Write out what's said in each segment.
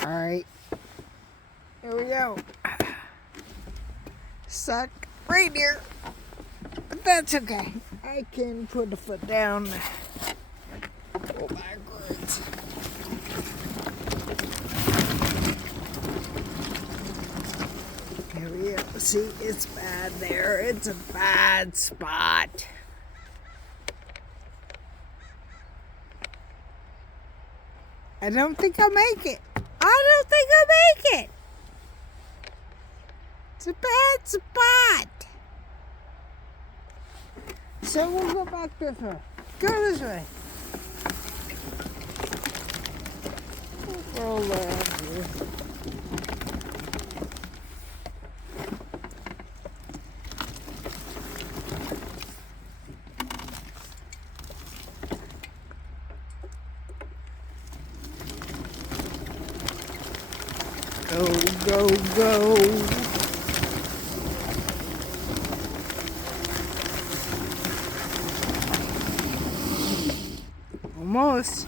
Alright, here we go. Suck right here. But that's okay. I can put the foot down. Go backwards. Here we go. See, it's bad there. It's a bad spot. I don't think I'll make it. I don't think I'll make it. It's a bad spot. So we'll go back this way. Go this way. We'll roll around here. Go, go, go. Almost.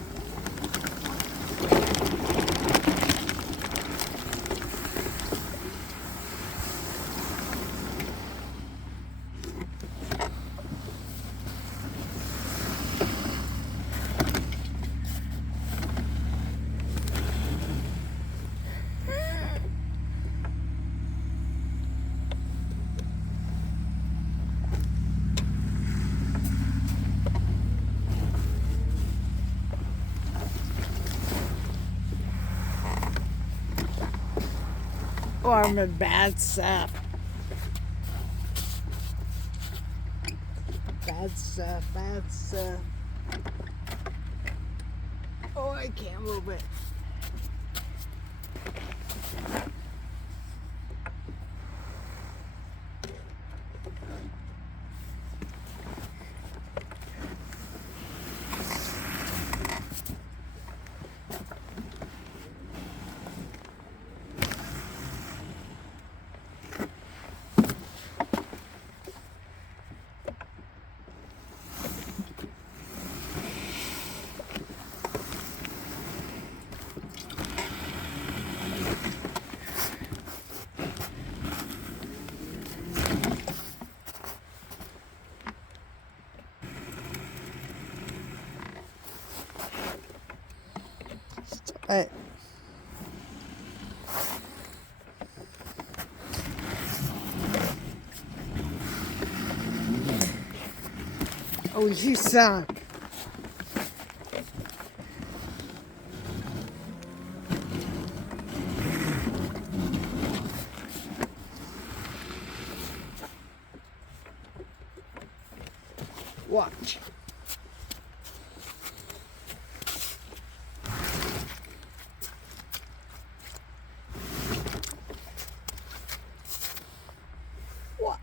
Oh, I'm in bad stuff. Bad stuff, bad stuff. Oh, I can't move it. Hey. Oh, you suck. Watch. Watch.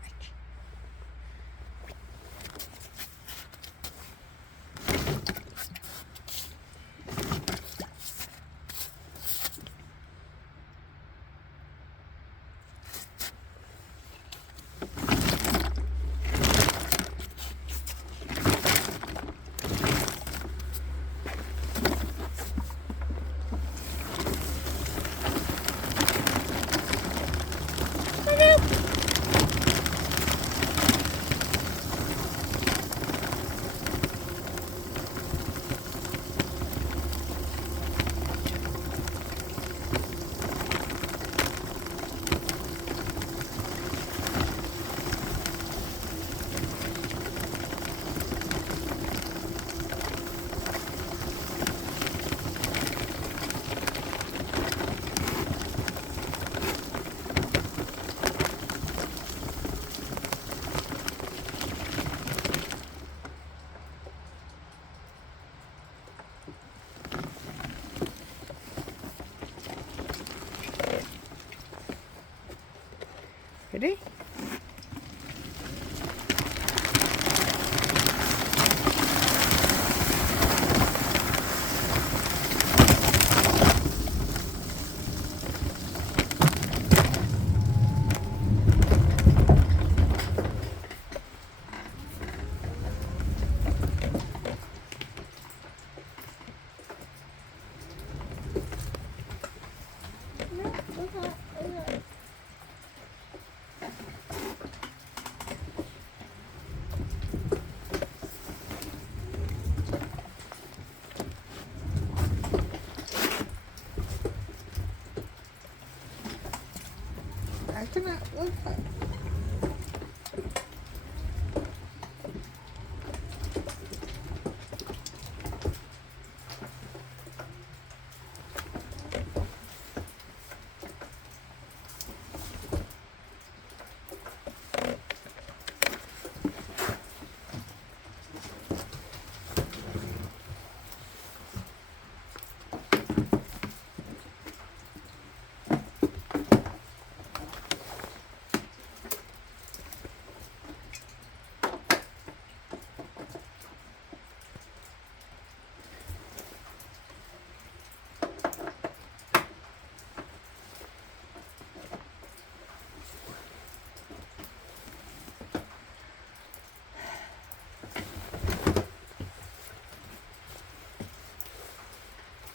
Ready? I cannot look at.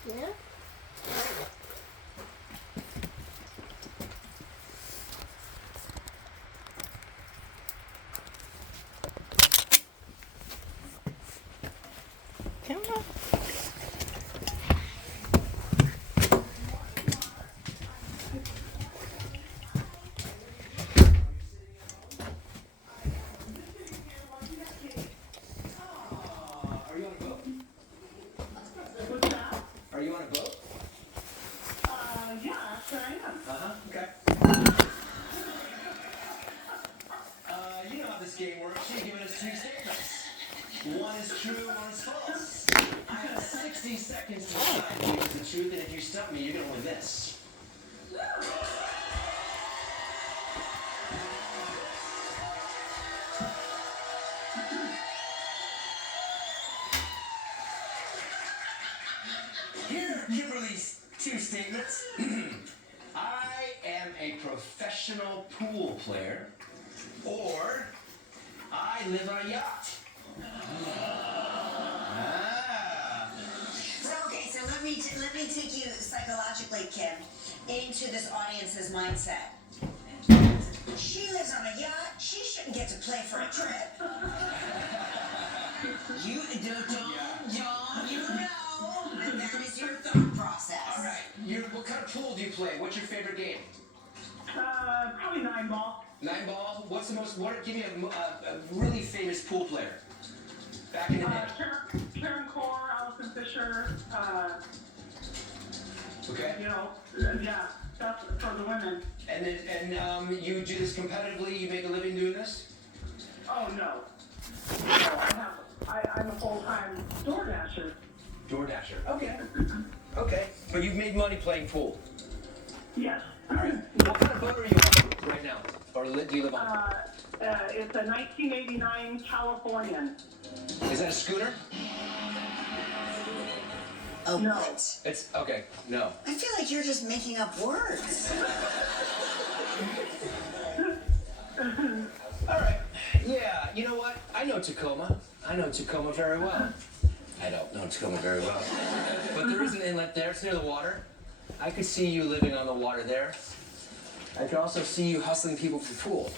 Yeah? Come on. Are you on a boat? Are you on a boat? Yeah, actually I am. Okay. You know how this game works. You're giving us two statements. One is true, one is false. I have 60 seconds to decide which is the truth, and if you stump me, you're gonna win this. Here are Kimberly's two statements. I am a professional pool player, or I live on a yacht. Ah. So let me take you psychologically, Kim, into this audience's mindset. She lives on a yacht. She shouldn't get to play for a trip. You know that is your thought process. All right. What kind of pool do you play? What's your favorite game? Probably 9-ball. 9-ball. What's the most? Give me a really famous pool player. Back in the day. Karen Core, Allison Fisher, Okay. Yeah, that's for the women. And you do this competitively? You make a living doing this? Oh, no. I'm a full-time DoorDasher. DoorDasher. Okay. Okay. But you've made money playing pool. Yes. All right. What kind of boat are you on right now? Or do you live on? It's a 1989 Californian. Is that a schooner? Oh, No. what? It's okay. No. I feel like you're just making up words. All right. Yeah. You know what? I know Tacoma. I know Tacoma very well. I don't know Tacoma very well. But there is an inlet there. It's near the water. I could see you living on the water there. I could also see you hustling people for pool.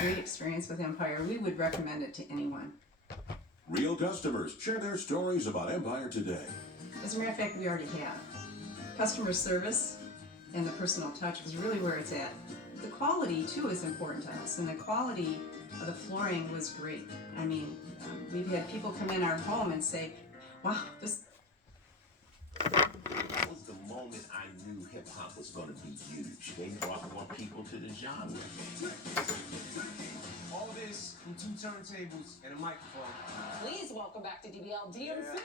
Great experience with Empire. We would recommend it to anyone. Real customers share their stories about Empire today. As a matter of fact, we already have. Customer service and the personal touch was really where it's at. The quality, too, is important to us, and the quality of the flooring was great. I mean, we've had people come in our home and say, wow, this... That was the moment I knew hip-hop was going to be huge. They brought more people to the genre. All this from 2 turntables and a microphone. Please welcome back to DBL DMC.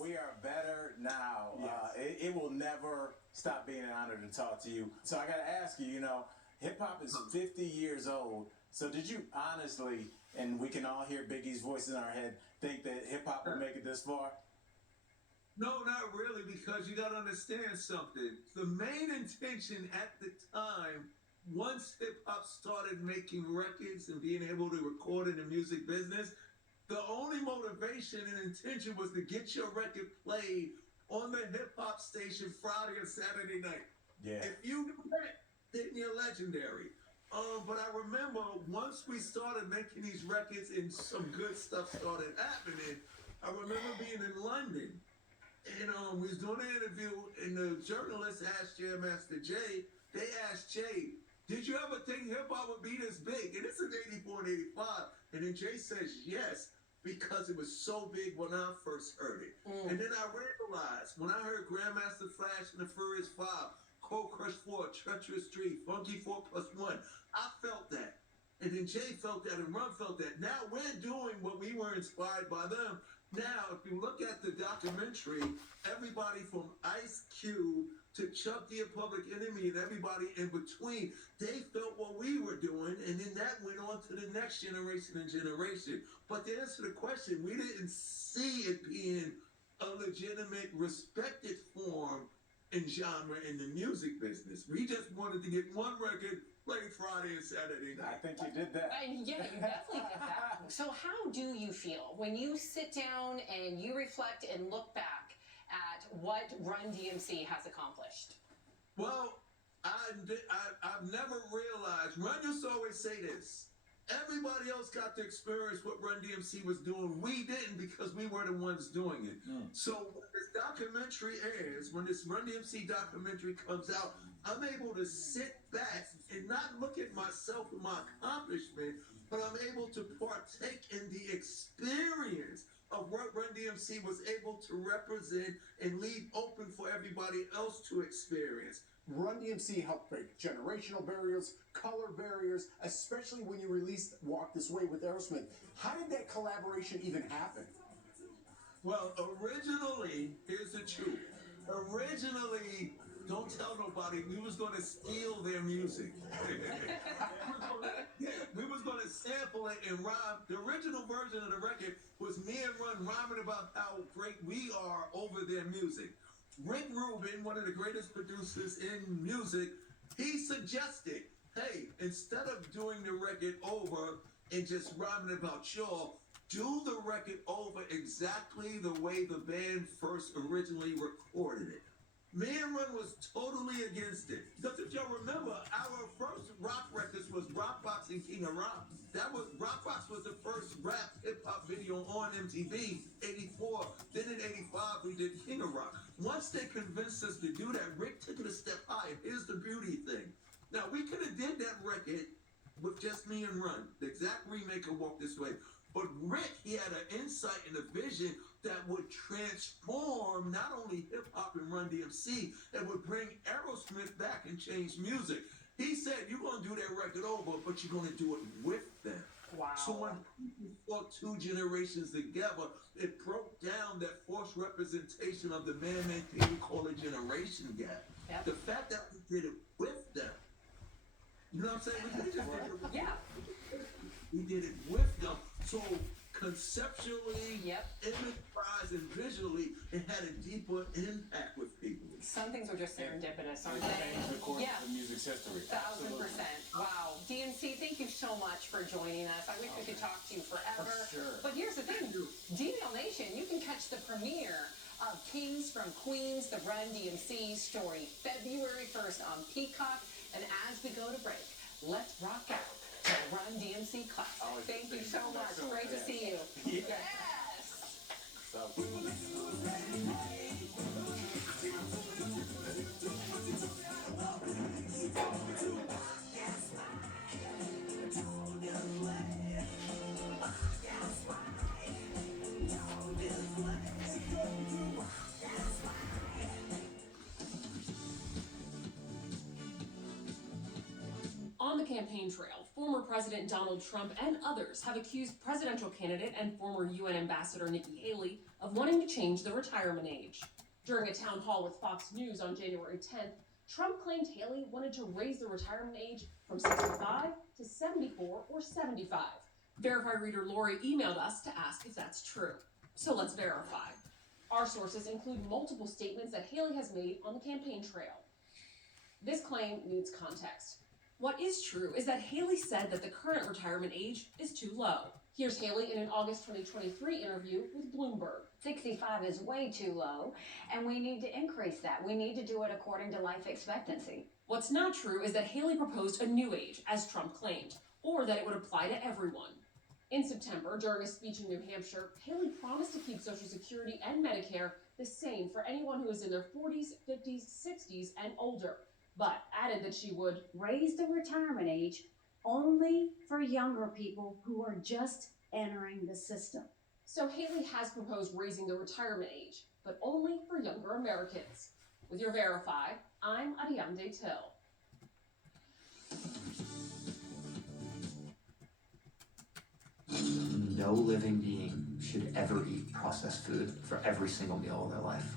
We are better now. Yes. It will never stop being an honor to talk to you. So I got to ask you, hip hop is 50 years old. So did you honestly, and we can all hear Biggie's voice in our head, think that hip hop would make it this far? No, not really, because you got to understand something. The main intention at the time, once hip hop started making records and being able to record in the music business, the only motivation and intention was to get your record played on the hip hop station Friday and Saturday night. Yeah. If you do that, then you're legendary. But I remember once we started making these records and some good stuff started happening, I remember being in London and we was doing an interview, and the journalist asked Jam Master Jay, they asked Jay, did you ever think hip hop would be this big? And this is 84 and 85. And then Jay says yes, because it was so big when I first heard it. And then I realized when I heard Grandmaster Flash and the Furious 5, Cold Crush 4, Treacherous 3, Funky 4+1, I felt that. And then Jay felt that and Run felt that. Now we're doing what we were inspired by them. Now, if you look at the documentary, everybody from Ice Cube to Chuck D and Public Enemy and everybody in between, they felt what we were doing, and then that went on to the next generation and generation. But to answer the question, we didn't see it being a legitimate, respected form and genre in the music business. We just wanted to get one record played Friday and Saturday night. I think you did that. Yeah, you definitely did that. So how do you feel when you sit down and you reflect and look back at what Run DMC has accomplished? Well, I've never realized, Run used to always say this, everybody else got to experience what Run DMC was doing. We didn't, because we were the ones doing it. So when this documentary airs, when this Run DMC documentary comes out, I'm able to sit back and not look at myself and my accomplishment, but I'm able to partake in the experience of what Run DMC was able to represent and leave open for everybody else to experience. Run DMC helped break generational barriers, color barriers, especially when you released Walk This Way with Aerosmith. How did that collaboration even happen? Well, originally, here's the truth. Originally, don't tell nobody, we was going to steal their music. We was going to sample it and rhyme. The original version of the record was me and Run rhyming about how great we are over their music. Rick Rubin, one of the greatest producers in music, he suggested, hey, instead of doing the record over and just rhyming about y'all, do the record over exactly the way the band first originally recorded it. Me and Run was totally against it. Because if y'all remember, our first rock records was Rockbox and King of Rock. Rockbox was the first rap hip-hop video on MTV, 84. Then in 85, we did King of Rock. Once they convinced us to do that, Rick took it a step higher. Here's the beauty thing. Now, we could have did that record with just me and Run, the exact remake of Walk This Way. But Rick, he had an insight and a vision that would transform not only hip-hop and Run DMC, it would bring Aerosmith back and change music. He said, you're going to do that record over, but you're going to do it with them. Wow. So when people brought two generations together, it broke down that forced representation of the man-made thing we call a generation gap. Yep. The fact that we did it with them, you know what I'm saying? We did it, Yeah. We did it with them. So conceptually, Yep. image-wise, and visually, it had a deeper impact with people. Some things are just serendipitous, aren't Change they? the course Yeah. of music's history. 1000%. Wow. DMC, thank you so much for joining us. I wish we could talk to you forever. For sure. But here's the thing, DBL Nation, you can catch the premiere of Kings from Queens, the Run DMC story, February 1st on Peacock. And as we go to break, let's rock out to the Run DMC Classic. Thank you so much. Great to see you. Yeah. Yes. So, On the campaign trail, former President Donald Trump and others have accused presidential candidate and former UN Ambassador Nikki Haley of wanting to change the retirement age. During a town hall with Fox News on January 10th, Trump claimed Haley wanted to raise the retirement age from 65 to 74 or 75. Verified reader Lori emailed us to ask if that's true. So let's verify. Our sources include multiple statements that Haley has made on the campaign trail. This claim needs context. What is true is that Haley said that the current retirement age is too low. Here's Haley in an August 2023 interview with Bloomberg. 65 is way too low, and we need to increase that. We need to do it according to life expectancy. What's not true is that Haley proposed a new age, as Trump claimed, or that it would apply to everyone. In September, during a speech in New Hampshire, Haley promised to keep Social Security and Medicare the same for anyone who is in their 40s, 50s, 60s, and older, but added that she would raise the retirement age only for younger people who are just entering the system. So Haley has proposed raising the retirement age, but only for younger Americans. With your Verify, I'm Ariande Till. No living being should ever eat processed food for every single meal of their life.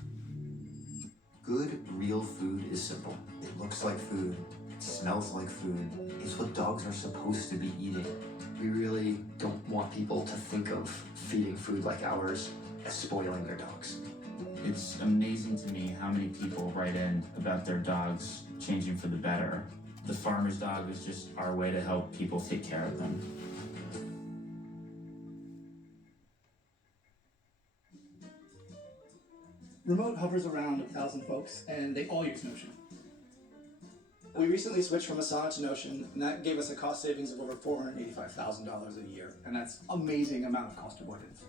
Good, real food is simple. It looks like food. It smells like food. It's what dogs are supposed to be eating. We really don't want people to think of feeding food like ours as spoiling their dogs. It's amazing to me how many people write in about their dogs changing for the better. The farmer's dog is just our way to help people take care of them. Remote hovers around 1,000 folks, and they all use Notion. We recently switched from Asana to Notion, and that gave us a cost savings of over $485,000 a year, and that's an amazing amount of cost avoidance.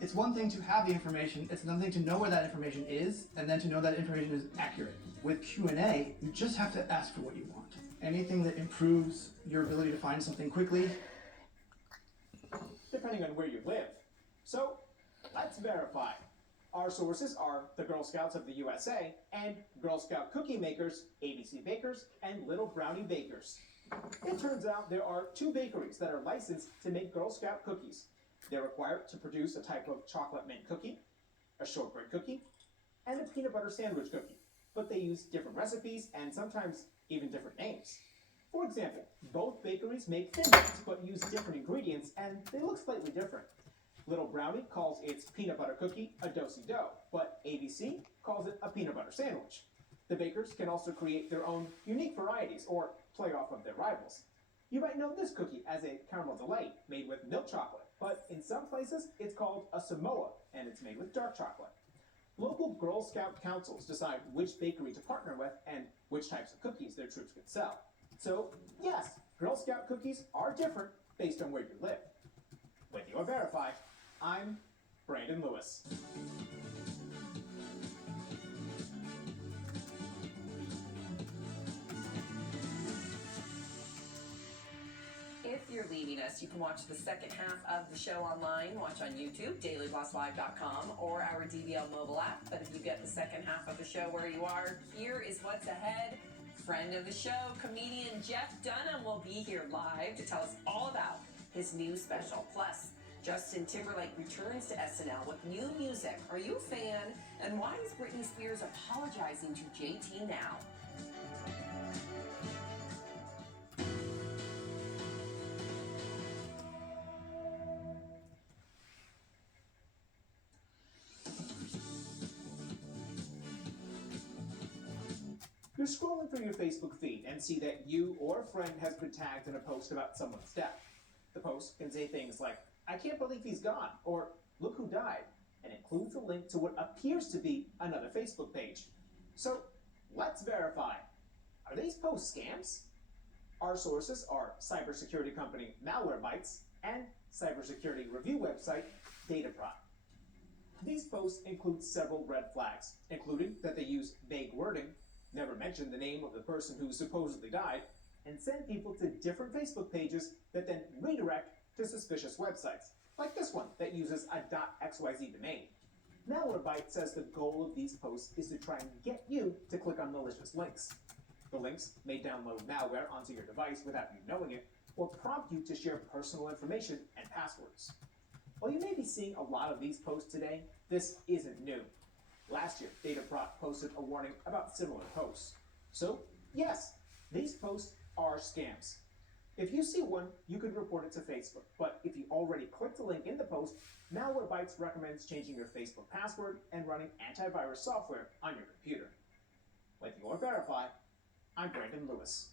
It's one thing to have the information, it's another thing to know where that information is, and then to know that information is accurate. With Q&A, you just have to ask for what you want. Anything that improves your ability to find something quickly, depending on where you live. So, let's verify. Our sources are the Girl Scouts of the USA and Girl Scout cookie makers, ABC Bakers and Little Brownie Bakers. It turns out there are 2 bakeries that are licensed to make Girl Scout cookies. They're required to produce a type of chocolate mint cookie, a shortbread cookie, and a peanut butter sandwich cookie. But they use different recipes and sometimes even different names. For example, both bakeries make thin ones but use different ingredients and they look slightly different. Little Brownie calls its peanut butter cookie a do-si-do, but ABC calls it a peanut butter sandwich. The bakers can also create their own unique varieties or play off of their rivals. You might know this cookie as a caramel delight made with milk chocolate, but in some places it's called a Samoa and it's made with dark chocolate. Local Girl Scout councils decide which bakery to partner with and which types of cookies their troops can sell. So, yes, Girl Scout cookies are different based on where you live. With your Verify, I'm Brandon Lewis. If you're leaving us, you can watch the second half of the show online. Watch on YouTube, dailybosslive.com, or our DBL mobile app. But if you get the second half of the show where you are, here is what's ahead. Friend of the show, comedian Jeff Dunham will be here live to tell us all about his new special. Plus, Justin Timberlake returns to SNL with new music. Are you a fan? And why is Britney Spears apologizing to JT now? You're scrolling through your Facebook feed and see that you or a friend has been tagged in a post about someone's death. The post can say things like, "I can't believe he's gone," or "Look who died," and includes a link to what appears to be another Facebook page. So, let's verify. Are these posts scams? Our sources are cybersecurity company Malwarebytes and cybersecurity review website Dataprop. These posts include several red flags, including that they use vague wording, never mention the name of the person who supposedly died, and send people to different Facebook pages that then redirect to suspicious websites, like this one that uses a .xyz domain. Malwarebytes says the goal of these posts is to try and get you to click on malicious links. The links may download malware onto your device without you knowing it, or prompt you to share personal information and passwords. While you may be seeing a lot of these posts today, this isn't new. Last year, Dataprop posted a warning about similar posts. So, yes, these posts are scams. If you see one, you could report it to Facebook. But if you already clicked the link in the post, Malwarebytes recommends changing your Facebook password and running antivirus software on your computer. With your Verify, I'm Brandon Lewis.